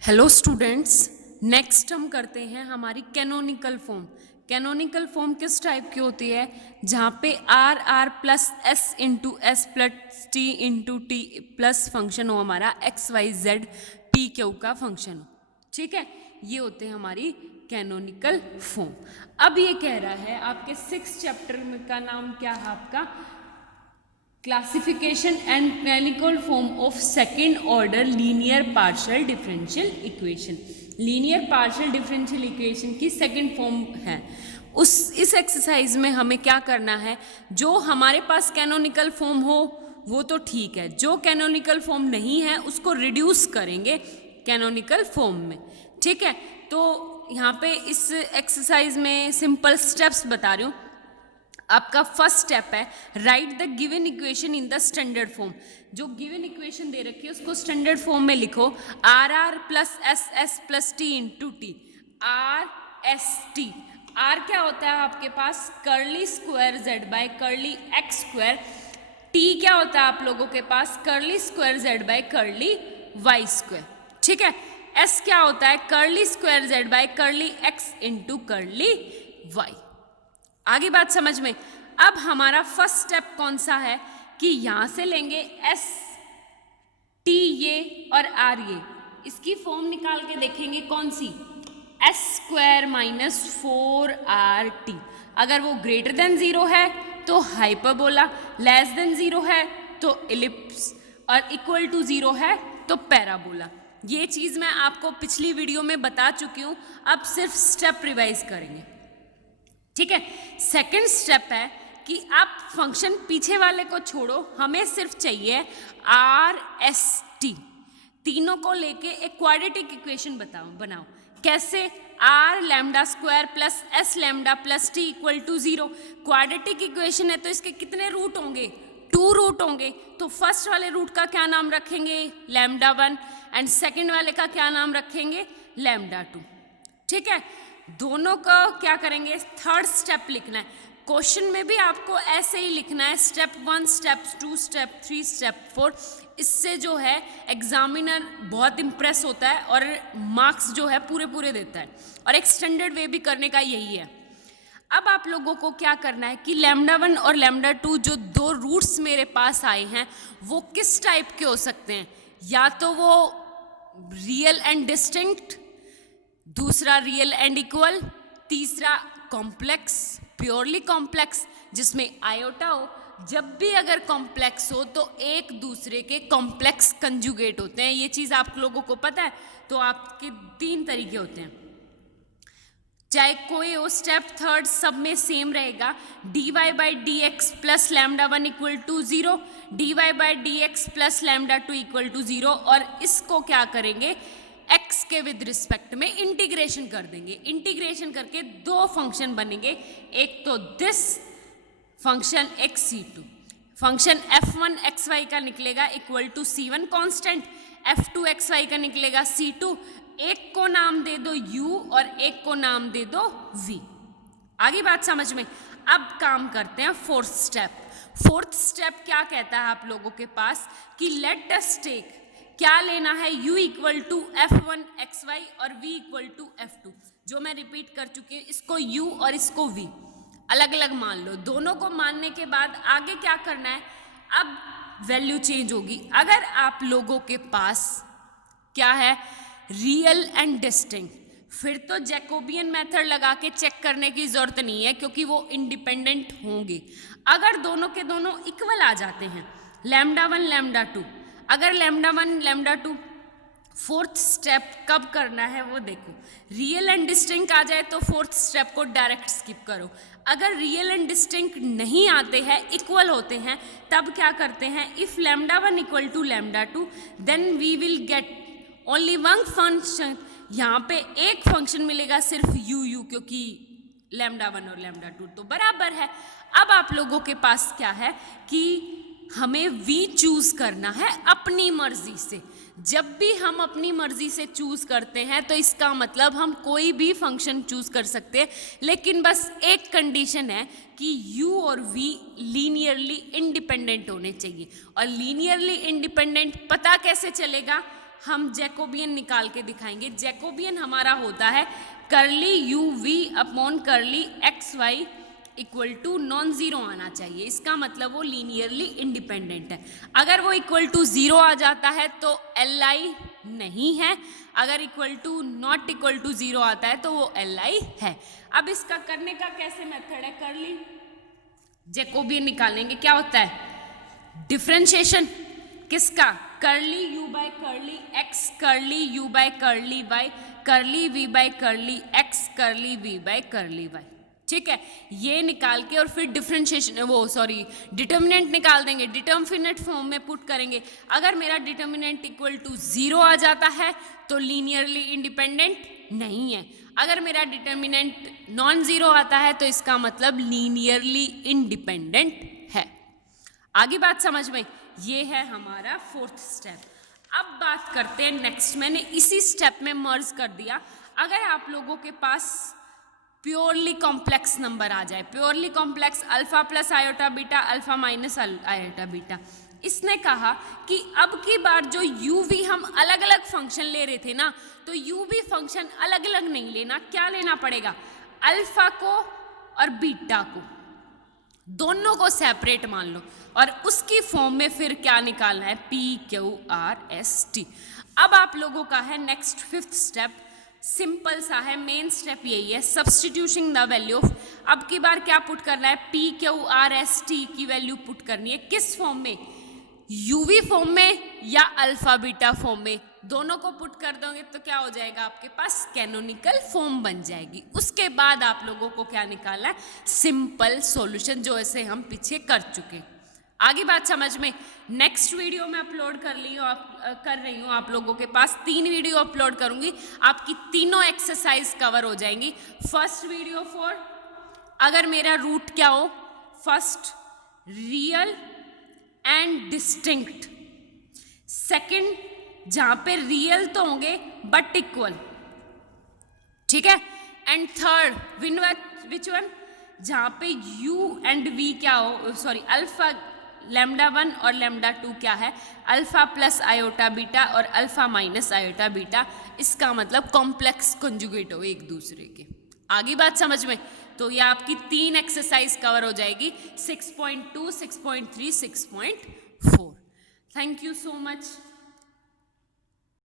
Hello students, next हम करते हैं हमारी कैनोनिकल फॉर्म। कैनोनिकल फॉर्म किस टाइप की होती है? जहाँ पे r are plus s into s plus T into t plus function हो हमारा x y z p q का फंक्शन हो। ठीक है, ये होते हैं हमारी कैनोनिकल फॉर्म। अब ये कह रहा है आपके 6 चैप्टर में का नाम क्या है आपका? Classification and canonical form of second order linear partial differential equation. Linear partial differential equation की सेकेंड फॉर्म है। इस एक्सरसाइज में हमें क्या करना है? जो हमारे पास कैनोनिकल फॉर्म हो वो तो ठीक है, जो कैनोनिकल फॉर्म नहीं है उसको रिड्यूस करेंगे कैनोनिकल फॉर्म में। ठीक है, तो यहाँ पे इस एक्सरसाइज में सिंपल स्टेप्स बता रही हूँ। आपका फर्स्ट स्टेप है write the given equation in the standard form. जो गिवन इक्वेशन दे रखी है उसको स्टैंडर्ड फॉर्म में लिखो। R are plus S S plus T into T. R S T, R क्या होता है आपके पास? Curly square Z by curly X square. टी क्या होता है आप लोगों के पास? Curly square Z by curly Y square. ठीक है, एस क्या होता है? Curly square Z by curly x into curly y. आगे बात समझ में। अब हमारा फर्स्ट स्टेप कौन सा है कि यहां से लेंगे एस टी ये और आर ये, इसकी फॉर्म निकाल के देखेंगे कौन सी? S square minus 4RT। अगर वो ग्रेटर देन 0 है तो हाइपरबोला, लेस देन 0 है तो इलिप्स, और इक्वल टू 0 है तो पैराबोला। ये चीज मैं आपको पिछली वीडियो में बता चुकी हूं, अब सिर्फ स्टेप रिवाइज करेंगे। ठीक है, सेकंड स्टेप है कि आप फंक्शन पीछे वाले को छोड़ो, हमें सिर्फ चाहिए आर एस टी। तीनों को लेके एक क्वाड्रेटिक इक्वेशन बनाओ। कैसे? R lambda square plus s lambda plus t equal to 0। Quadratic equation है तो इसके कितने रूट होंगे? 2 रूट होंगे। तो फर्स्ट वाले रूट का क्या नाम रखेंगे? लैम्डा 1, एंड सेकेंड वाले का क्या नाम रखेंगे? लैम्डा 2। ठीक है, दोनों का क्या करेंगे? थर्ड स्टेप लिखना है। क्वेश्चन में भी आपको ऐसे ही लिखना है, स्टेप 1, स्टेप 2, स्टेप 3, स्टेप 4। इससे जो है एग्जामिनर बहुत इंप्रेस होता है और मार्क्स जो है पूरे देता है, और एक स्टैंडर्ड वे भी करने का यही है। अब आप लोगों को क्या करना है कि लैम्डा 1 और लैम्डा 2 जो 2 रूट्स मेरे पास आए हैं वो किस टाइप के हो सकते हैं? या तो वो रियल एंड डिस्टिंक्ट, दूसरा रियल एंड इक्वल, तीसरा कॉम्प्लेक्स, प्योरली कॉम्प्लेक्स जिसमें आयोटा हो। जब भी अगर कॉम्प्लेक्स हो तो एक दूसरे के कॉम्प्लेक्स कंजुगेट होते हैं। ये चीज आप लोगों को पता है? तो आपके 3 तरीके होते हैं, चाहे कोई हो। स्टेप थर्ड सब में सेम रहेगा। dy by d x plus lambda 1 equal to 0, dy by d x plus lambda 2 equal to 0, और इसको क्या करेंगे? x के विद रिस्पेक्ट में इंटीग्रेशन कर देंगे। इंटीग्रेशन करके 2 फंक्शन बनेंगे, एक तो this function x(c2), function f1 xy का निकलेगा equal to c1 constant, f2 xy का निकलेगा c2। एक को नाम दे दो u और एक को नाम दे दो v। आगे बात समझ में। अब काम करते हैं फोर्थ स्टेप। फोर्थ स्टेप क्या कहता है आप लोगों के पास कि लेट अस टेक, क्या लेना है? u equal to f1 xy और v इक्वल टू f2। जो मैं रिपीट कर चुकी हूँ, इसको u और इसको v अलग अलग मान लो। दोनों को मानने के बाद आगे क्या करना है? अब वैल्यू चेंज होगी। अगर आप लोगों के पास क्या है? रियल एंड डिस्टिंक्ट, फिर तो जैकोबियन मेथड लगा के चेक करने की जरूरत नहीं है क्योंकि वो इंडिपेंडेंट होंगे। अगर दोनों के दोनों इक्वल आ जाते हैं, लैम्डा 1 लैम्डा 2, अगर लैम्डा 1 लैम्डा 2, फोर्थ स्टेप कब करना है वो देखो। रियल एंड डिस्टिंक्ट आ जाए तो फोर्थ स्टेप को डायरेक्ट स्किप करो। अगर रियल एंड डिस्टिंक्ट नहीं आते हैं, इक्वल होते हैं, तब क्या करते हैं? If lambda 1 equal to lambda 2 then we will get only one function. यहाँ पे एक फंक्शन मिलेगा सिर्फ u, क्योंकि लैम्डा 1 और लैम्डा 2 तो बराबर है। अब आप लोगों के पास क्या है कि हमें v चूज करना है अपनी मर्जी से। जब भी हम अपनी मर्जी से चूज करते हैं तो इसका मतलब हम कोई भी फंक्शन चूज कर सकते हैं, लेकिन बस एक कंडीशन है कि u और v लीनियरली इंडिपेंडेंट होने चाहिए। और लीनियरली इंडिपेंडेंट पता कैसे चलेगा? हम जैकोबियन निकाल के दिखाएंगे। जैकोबियन हमारा होता है curly u v upon curly x y equal to non zero आना चाहिए। इसका मतलब वो लीनियरली इंडिपेंडेंट है। अगर वो इक्वल टू जीरो आ जाता है तो एल आई नहीं है, अगर equal to not equal to zero आता है तो वो एल आई है। अब इसका करने का कैसे मेथड है, कर्ली जैकोबियन निकालेंगे। क्या होता है डिफरेंशिएशन किसका, curly u by curly x curly u by curly y curly v by curly x curly v by curly y. ठीक है, ये निकाल के और फिर डिफरेंशिएशन डिटर्मिनेंट निकाल देंगे, डिटर्मिनेंट फॉर्म में पुट करेंगे। अगर मेरा डिटर्मिनेंट इक्वल टू जीरो आ जाता है तो लीनियरली इंडिपेंडेंट नहीं है। अगर मेरा डिटर्मिनेंट नॉन जीरो आता है तो इसका मतलब लीनियरली इंडिपेंडेंट है। आगे बात समझ में, ये है हमारा फोर्थ स्टेप। अब बात करते हैं नेक्स्ट, मैंने इसी स्टेप में मर्ज कर दिया। अगर आप लोगों के पास प्योरली कॉम्प्लेक्स नंबर आ जाए, purely complex alpha plus iota beta alpha minus iota beta, इसने कहा कि अब की बार जो यू वी हम अलग अलग फंक्शन ले रहे थे ना, तो यू वी फंक्शन अलग अलग नहीं लेना, क्या लेना पड़ेगा, अल्फा को और बीटा को दोनों को सेपरेट मान लो और उसकी फॉर्म में फिर क्या निकालना है, P Q R S T. अब आप लोगों का है नेक्स्ट फिफ्थ स्टेप, सिंपल सा है, मेन स्टेप यही है, सब्सटीट्यूशन द वैल्यू ऑफ। अब की बार क्या पुट करना है, P Q R S T की वैल्यू पुट करनी है। किस फॉर्म में, यूवी फॉर्म में या अल्फा बीटा फॉर्म में, दोनों को पुट कर दोगे तो क्या हो जाएगा, आपके पास कैनोनिकल फॉर्म बन जाएगी। उसके बाद आप लोगों को क्या निकालना है, सिंपल सॉल्यूशन, जो ऐसे हम पीछे कर चुके। आगे बात समझ में, नेक्स्ट वीडियो में अपलोड कर रही हूँ आप लोगों के पास 3 वीडियो अपलोड करूंगी, आपकी तीनों एक्सरसाइज कवर हो जाएंगी। फर्स्ट वीडियो फॉर अगर मेरा रूट क्या हो, first real and distinct, second जहां पे रियल तो होंगे बट इक्वल, ठीक है, एंड थर्ड विच वन, जहां पे u एंड v क्या हो, अल्फा लैम्डा 1 और लैम्डा 2 क्या है, अल्फा प्लस आयोटा बीटा और अल्फा माइनस आयोटा बीटा, इसका मतलब कॉम्प्लेक्स कंजुगेट हो एक दूसरे के। आगे बात समझ में, तो ये आपकी 3 एक्सरसाइज कवर हो जाएगी, 6.2, 6.3, 6.4। Thank you so much.